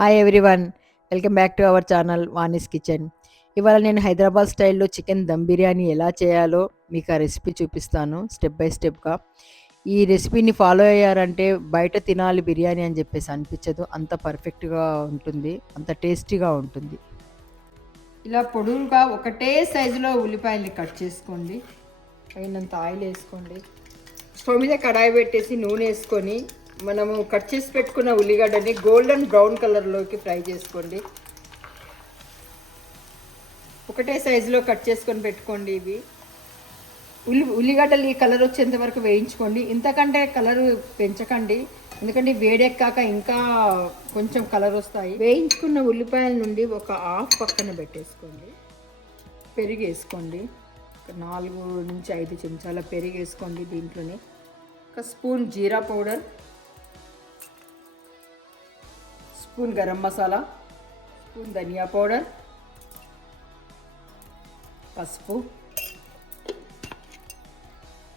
Hi everyone, welcome back to our channel Vani's kitchen. ఇవాళ నేను హైదరాబాద్ స్టైల్లో చికెన్ దమ్ బిర్యానీ ఎలా చేయాలో మీకు ఆ రెసిపీ చూపిస్తాను స్టెప్ బై స్టెప్గా. ఈ రెసిపీని ఫాలో అయ్యారంటే బయట తినాలి బిర్యానీ అని చెప్పేసి అనిపించదు. అంత పర్ఫెక్ట్గా ఉంటుంది, అంత టేస్టీగా ఉంటుంది. ఇలా పొడుగుగా ఒకటే సైజులో ఉల్లిపాయల్ని కట్ చేసుకోండి. అయినంత ఆయిల్ వేసుకోండి. స్టవ్ మీద కడాయి పెట్టేసి నూనె వేసుకొని మనము కట్ చేసి పెట్టుకున్న ఉల్లిగడ్డని గోల్డెన్ బ్రౌన్ కలర్లోకి ఫ్రై చేసుకోండి. ఒకటే సైజులో కట్ చేసుకొని పెట్టుకోండి. ఇవి ఉల్లిగడ్డలు ఈ కలర్ వచ్చేంత వరకు వేయించుకోండి. ఇంతకంటే కలర్ పెంచకండి, ఎందుకంటే వేడెక్కాక ఇంకా కొంచెం కలర్ వస్తాయి. వేయించుకున్న ఉల్లిపాయల నుండి ఒక హాఫ్ పక్కన పెట్టేసుకోండి. పెరుగు వేసుకోండి. 4 నుంచి 5 చెంచాల పెరుగు వేసుకోండి. దీంట్లోనే ఒక స్పూన్ జీరా powder, spoon garam masala, spoon ధనియా పౌడర్, పసుపు,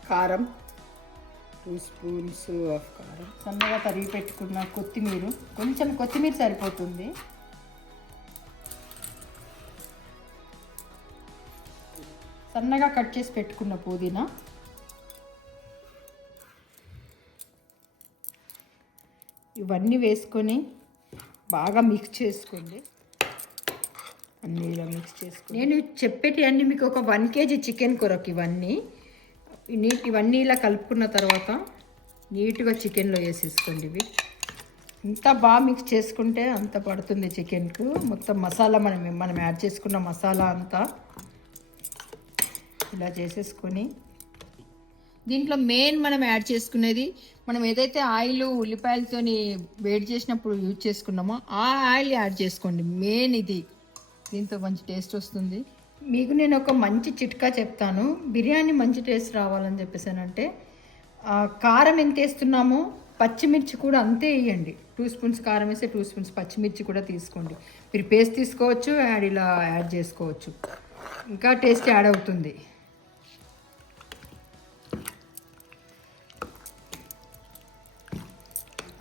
కారం 2 స్పూన్స్ ఆఫ్ కారం, సన్నగా తరిగి పెట్టుకున్న కొత్తిమీర, కొంచెం కొత్తిమీర సరిపోతుంది, సన్నగా కట్ చేసి పెట్టుకున్న పుదీనా, ఇవన్నీ వేసుకొని బాగా మిక్స్ చేసుకోండి. అన్నీ ఇలా మిక్స్ చేసుకోండి. నేను చెప్పేటి అన్నీ మీకు ఒక 1 kg చికెన్ కొరకు ఇవన్నీ ఇలా కలుపుకున్న తర్వాత నీట్గా చికెన్లో వేసేసుకోండి. ఇవి ఎంత బాగా మిక్స్ చేసుకుంటే అంత పడుతుంది చికెన్కు. మొత్తం మసాలా మనం యాడ్ చేసుకున్న మసాలా అంతా ఇలా చేసేసుకొని దీంట్లో మెయిన్ మనం యాడ్ చేసుకునేది, మనం ఏదైతే ఆయిల్ ఉల్లిపాయలతోని వేడి చేసినప్పుడు యూజ్ చేసుకున్నామో ఆ ఆయిల్ యాడ్ చేసుకోండి. మెయిన్ ఇది, దీంతో మంచి టేస్ట్ వస్తుంది. మీకు నేను ఒక మంచి చిట్కా చెప్తాను. బిర్యానీ మంచి టేస్ట్ రావాలని చెప్పేసానంటే కారం ఎంత వేస్తున్నామో పచ్చిమిర్చి కూడా అంతే వేయండి. 2 స్పూన్స్ కారం వేస్తే 2 స్పూన్స్ పచ్చిమిర్చి కూడా తీసుకోండి. మీరు పేస్ట్ తీసుకోవచ్చు, ఇలా యాడ్ చేసుకోవచ్చు, ఇంకా టేస్ట్ యాడ్ అవుతుంది.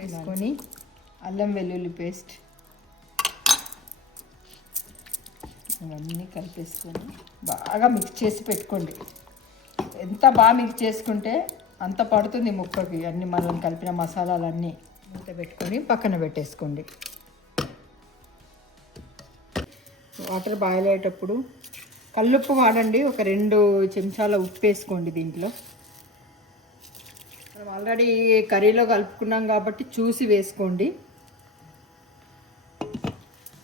వేసుకొని అల్లం వెల్లుల్లి పేస్ట్ ఇవన్నీ కలిపేసుకొని బాగా మిక్స్ చేసి పెట్టుకోండి. ఎంత బాగా మిక్స్ చేసుకుంటే అంత పడుతుంది ముక్కకి. అన్నీ మనం కలిపిన మసాలాలన్నీ మూత పెట్టుకొని పక్కన పెట్టేసుకోండి. వాటర్ బాయిల్ అయ్యేటప్పుడు కల్లుప్పు వాడండి. ఒక 2 చెంచాల ఉప్పు వేసుకోండి. దీంట్లో మనం ఆల్రెడీ కర్రీలో కలుపుకున్నాం కాబట్టి చూసి వేసుకోండి.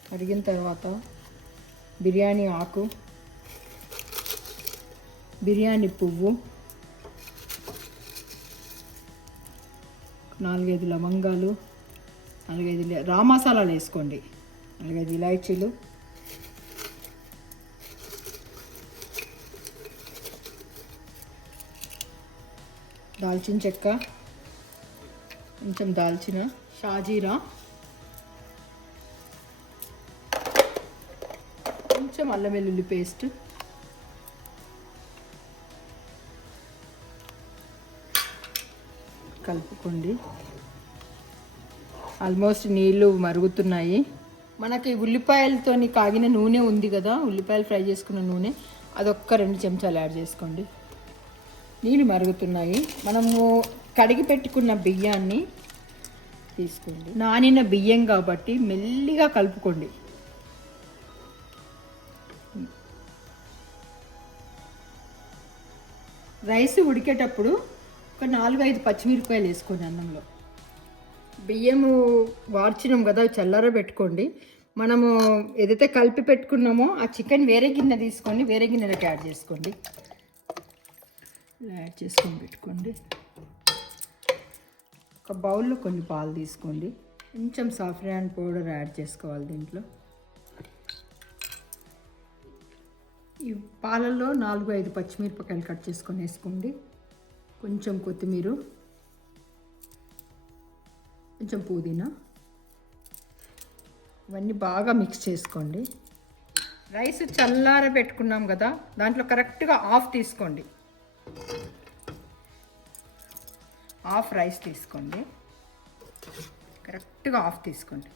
కడిగిన తర్వాత బిర్యానీ ఆకు, బిర్యానీ పువ్వు, 4-5 లవంగాలు, 4-5 రా మసాలాలు వేసుకోండి, 4-5 ఇలాచీలు, దాల్చిన చెక్క, కొంచెం దాల్చిన, షాజీరా, కొంచెం అల్లం వెల్లుల్లి పేస్ట్, కలుపుకోండి. ఆల్మోస్ట్ నీళ్ళు మరుగుతున్నాయి. మనకి ఉల్లిపాయలతోని కాగిన నూనె ఉంది కదా, ఉల్లిపాయలు ఫ్రై చేసుకున్న నూనె, అదొక్క 2 చెంచాలు యాడ్ చేసుకోండి. నీళ్ళు మరుగుతున్నాయి. మనము కడిగి పెట్టుకున్న బియ్యాన్ని తీసుకోండి. నానిన బియ్యం కాబట్టి మెల్లిగా కలుపుకోండి. రైస్ ఉడికేటప్పుడు ఒక 4-5 పచ్చిమిరపకాయలు వేసుకోండి అన్నంలో. బియ్యము వార్చినాం కదా, చల్లార పెట్టుకోండి. మనము ఏదైతే కలిపి పెట్టుకున్నామో ఆ చికెన్ వేరే గిన్నె తీసుకొని వేరే గిన్నెలోకి యాడ్ చేసుకోండి. ఇలా యాడ్ చేసుకొని పెట్టుకోండి. ఒక బౌల్లో కొన్ని పాలు తీసుకోండి. కొంచెం సాఫ్రాన్ పౌడర్ యాడ్ చేసుకోవాలి దీంట్లో. ఈ పాలల్లో 4-5 పచ్చిమిరపకాయలు కట్ చేసుకొని వేసుకోండి. కొంచెం కొత్తిమీర, కొంచెం పుదీనా, ఇవన్నీ బాగా మిక్స్ చేసుకోండి. రైస్ చల్లార పెట్టుకున్నాం కదా, దాంట్లో కరెక్ట్గా హాఫ్ తీసుకోండి. హాఫ్ రైస్ తీసుకోండి, కరెక్ట్గా హాఫ్ తీసుకోండి.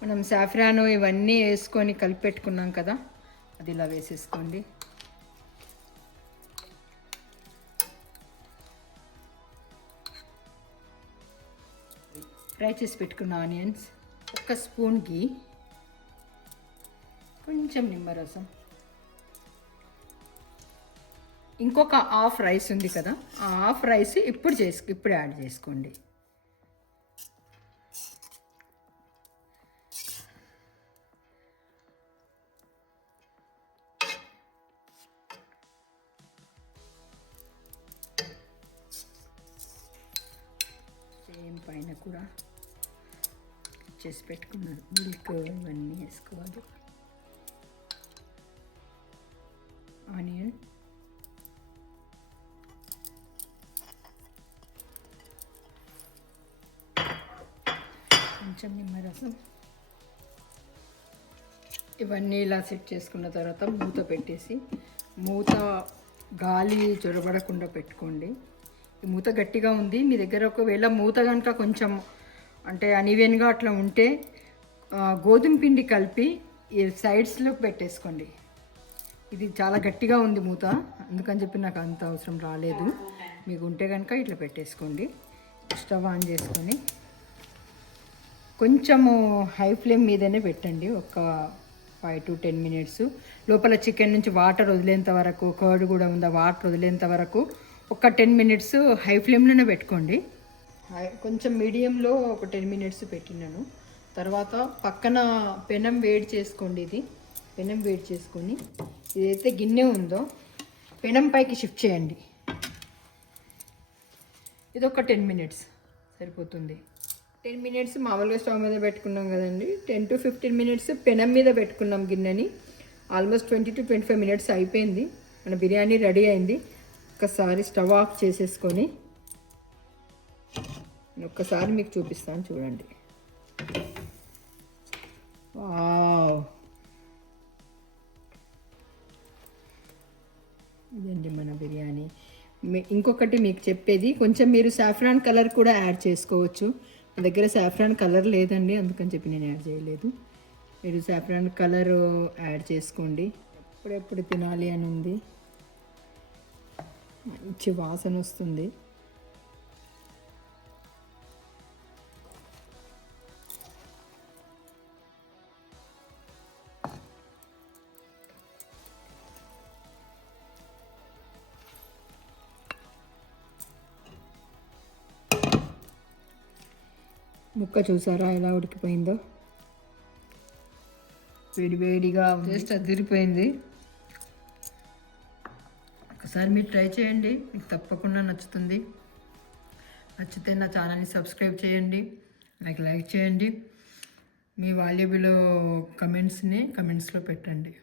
మనం సాఫ్రాను ఇవన్నీ వేసుకొని కలిపి పెట్టుకున్నాం కదా, అది ఇలా వేసేసుకోండి. ఫ్రై చేసి పెట్టుకున్న ఆనియన్స్, 1 స్పూన్ గీ, కొంచెం నిమ్మరసం, ఇంకొక హాఫ్ రైస్ ఉంది కదా, ఆ హాఫ్ రైస్ ఇప్పుడు యాడ్ చేసుకోండి. సేమ్ పైన కూడా చేసి పెట్టుకున్నాను మిల్క్ ఇవన్నీ వేసుకోవాలి. ఆనియన్, కొంచెం నిమ్మరసం, ఇవన్నీ ఇలా సెట్ చేసుకున్న తర్వాత మూత పెట్టేసి, మూత గాలి చొరబడకుండా పెట్టుకోండి. ఈ మూత గట్టిగా ఉంది, మీ దగ్గర ఒకవేళ మూత కనుక కొంచెం అంటే అన్ఈవెన్గా అట్లా ఉంటే గోధుమ పిండి కలిపి ఈ సైడ్స్లోకి పెట్టేసుకోండి. ఇది చాలా గట్టిగా ఉంది మూత, అందుకని చెప్పి నాకు అంత అవసరం రాలేదు. మీకు ఉంటే కనుక ఇట్లా పెట్టేసుకోండి. స్టవ్ ఆన్ చేసుకొని కొంచెము హై ఫ్లేమ్ మీదనే పెట్టండి, ఒక 5 to 10 minutes. లోపల చికెన్ నుంచి వాటర్ వదిలేంత వరకు, కర్డ్ కూడా ఉందా, వాటర్ వదిలేంత వరకు ఒక 10 minutes హై ఫ్లేమ్లోనే పెట్టుకోండి. కొంచెం మీడియంలో ఒక 10 minutes పెట్టినాను. తర్వాత పక్కన పెనం వేడి చేసుకోండి. పెనం వేడి చేసుకొని ఇదైతే గిన్నె ఉందో పెనం పైకి షిఫ్ట్ చేయండి. ఇది ఒక 10 minutes సరిపోతుంది. 10 minutes మామూలుగా స్టవ్ మీద పెట్టుకున్నాం కదండి, 10 to 15 minutes పెనం మీద పెట్టుకున్నాం గిన్నెని. ఆల్మోస్ట్ 20 to 25 minutes అయిపోయింది, మన బిర్యానీ రెడీ అయింది. ఒక్కసారి స్టవ్ ఆఫ్ చేసేసుకొని ఒక్కసారి మీకు చూపిస్తాను, చూడండి. వావ్, ఇదండి మన బిర్యానీ. ఇంకొకటి మీకు చెప్పేది, కొంచెం మీరు సాఫ్రాన్ కలర్ కూడా యాడ్ చేసుకోవచ్చు. నా దగ్గర సాఫ్రాన్ కలర్ లేదండి, అందుకని చెప్పి నేను యాడ్ చేయలేదు. మీరు సాఫ్రాన్ కలర్ యాడ్ చేసుకోండి. ఎప్పుడెప్పుడు తినాలి అని ఉంది, మంచి వాసన వస్తుంది. ముక్క చూసారా ఎలా ఉడికిపోయిందో, వేడివేడిగా టేస్ట్ అదిరిపోయింది. ఒకసారి మీరు ట్రై చేయండి, మీకు తప్పకుండా నచ్చుతుంది. నచ్చితే నా ఛానల్ని సబ్స్క్రైబ్ చేయండి, నాకు లైక్ చేయండి, మీ వాల్యుబుల్ కమెంట్స్లో పెట్టండి.